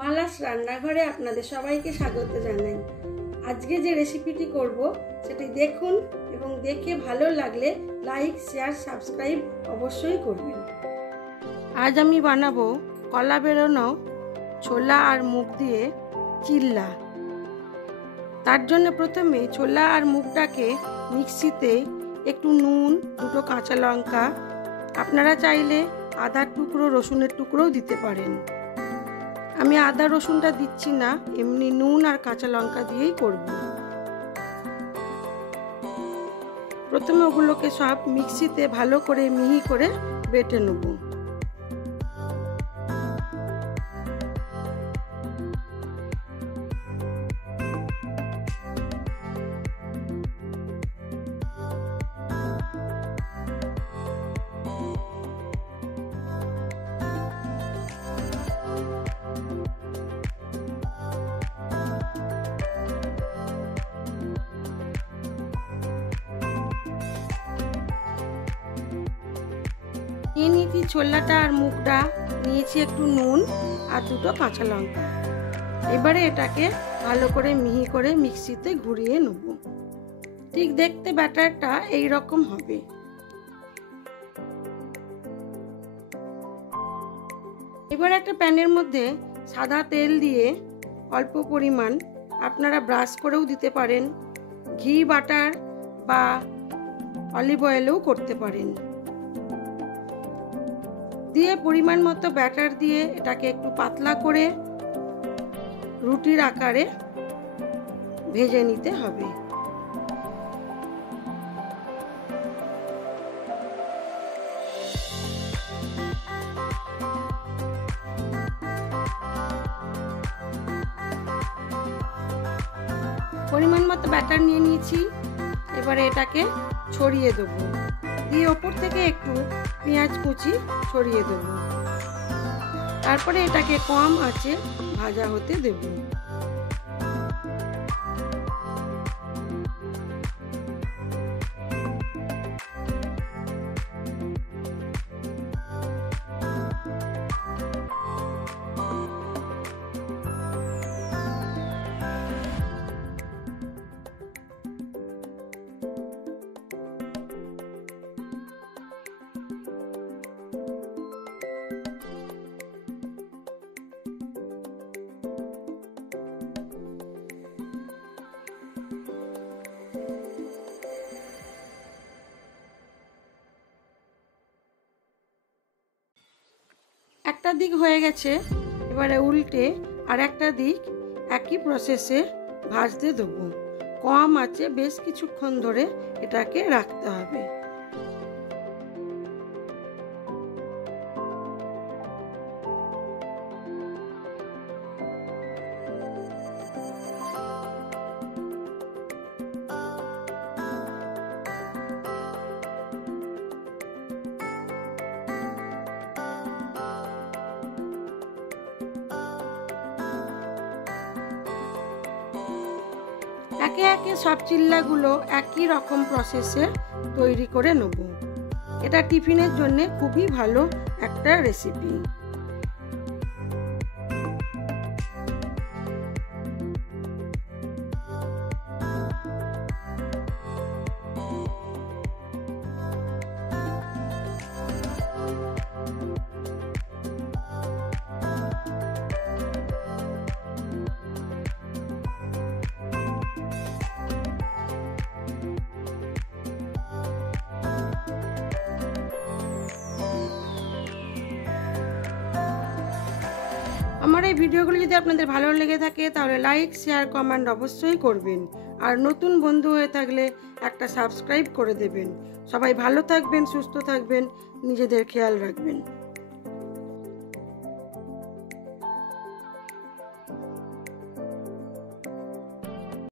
মালাস রান্নাঘরে আপনাদের সবাইকে স্বাগত জানাই। আজকে যে রেসিপিটি করব সেটি দেখুন এবং দেখে ভালো লাগলে লাইক, শেয়ার, সাবস্ক্রাইব অবশ্যই করবেন। আজ আমি বানাবো কলা বেরোনো ছোলা আর মুগ দিয়ে চিল্লা। তার জন্য প্রথমে ছোলা আর মুগটাকে মিক্সিতে একটু নুন, দুটো কাঁচা লঙ্কা, আপনারা চাইলে আদার টুকরো, রসুনের টুকরোও দিতে পারেন। আমি আদা রসুনটা দিচ্ছি না, এমনি নুন আর কাঁচা লঙ্কা দিয়েই করব। প্রথমে ওগুলোকে সব মিক্সিতে ভালো করে মিহি করে বেটে নেব। নিয়ে নিয়েছি ছোলাটা আর মুগটা, নিয়েছি একটু নুন আর দুটো কাঁচা লঙ্কা। এবারে এটাকে ভালো করে মিহি করে মিক্সিতে ঘুরিয়ে নেব। ঠিক দেখতে ব্যাটারটা এই রকম হবে। এবার একটা প্যানের মধ্যে সাদা তেল দিয়ে অল্প পরিমাণ, আপনারা ব্রাশ করেও দিতে পারেন, ঘি, বাটার বা অলিভ অয়েলেও করতে পারেন, দিয়ে পরিমাণ মতো ব্যাটার দিয়ে এটাকে একটু পাতলা করে রুটির আকারে ভেজে নিতে হবে। পরিমাণ মতো ব্যাটার নিয়ে নিয়েছি, এবারে এটাকে ছড়িয়ে দেবো, দিয়ে ওপর থেকে একটু পেঁয়াজ কুচি ছড়িয়ে দেব। তারপরে এটাকে কম আঁচে ভাজা হতে দেব। একটা দিক হয়ে গেছে, এবারে উল্টে আর একটা দিক একই প্রসেসে ভাজতে দেবো। কম আঁচে বেশ কিছুক্ষণ ধরে এটাকে রাখতে হবে। একে একে সব চিল্লাগুলো একই রকম প্রসেসে তৈরি করে নেব। এটা টিফিনের জন্য খুবই ভালো একটা রেসিপি। আমার এই ভিডিওগুলো যদি আপনাদের ভালো লেগে থাকে তাহলে লাইক, শেয়ার, কমেন্ট অবশ্যই করবেন। আর নতুন বন্ধু হয়ে থাকলে একটা সাবস্ক্রাইব করে দেবেন। সবাই ভালো থাকবেন, সুস্থ থাকবেন, নিজেদের খেয়াল রাখবেন।